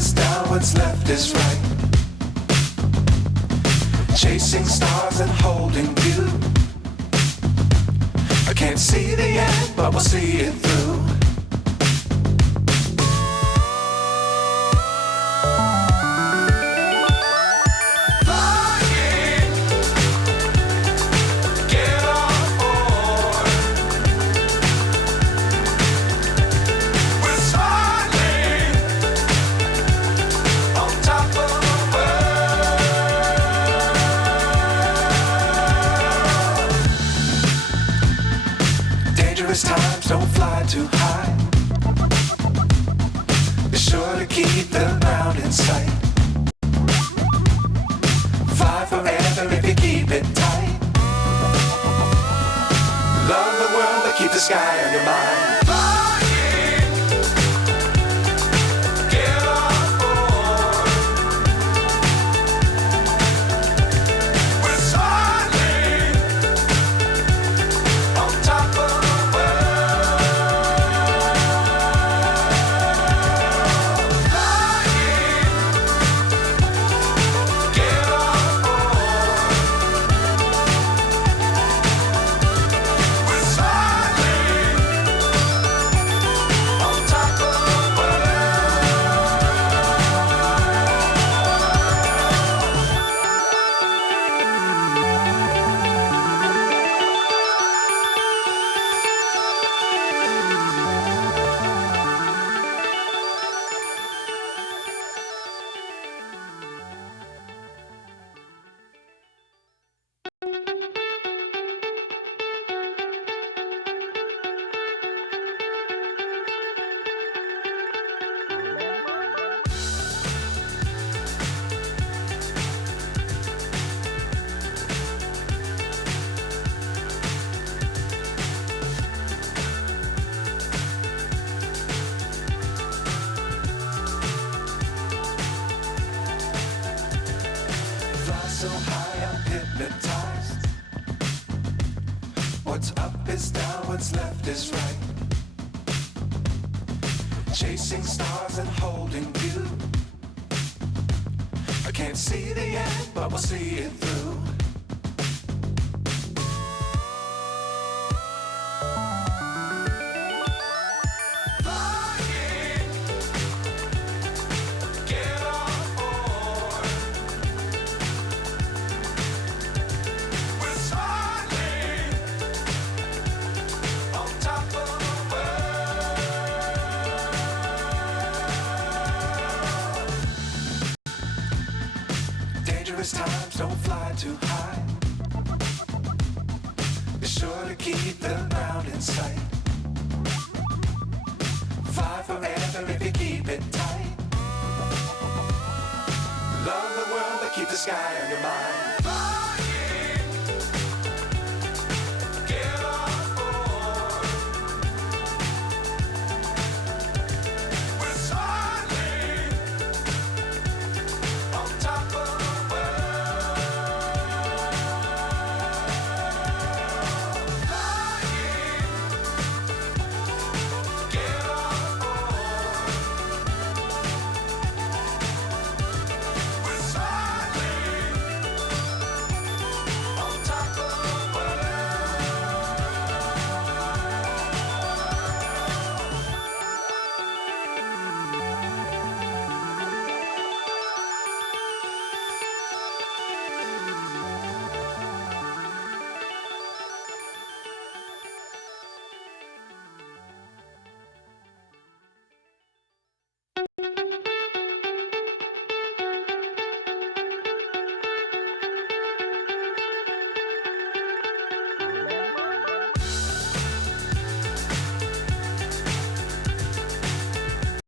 is down, what's left is right. Chasing stars and holding you. I can't see the end, but we'll see it through. Times don't fly too high. Be sure to keep the ground in sight. Fly forever if you keep it tight. Love the world but keep the sky on your mind. So high I'm hypnotized. What's up is down, what's left is right. Chasing stars and holding you. I can't see the end, but we'll see it through. Times don't fly too high. Be sure to keep the ground in sight. Fly forever if you keep it tight. Love the world but keep the sky on your mind.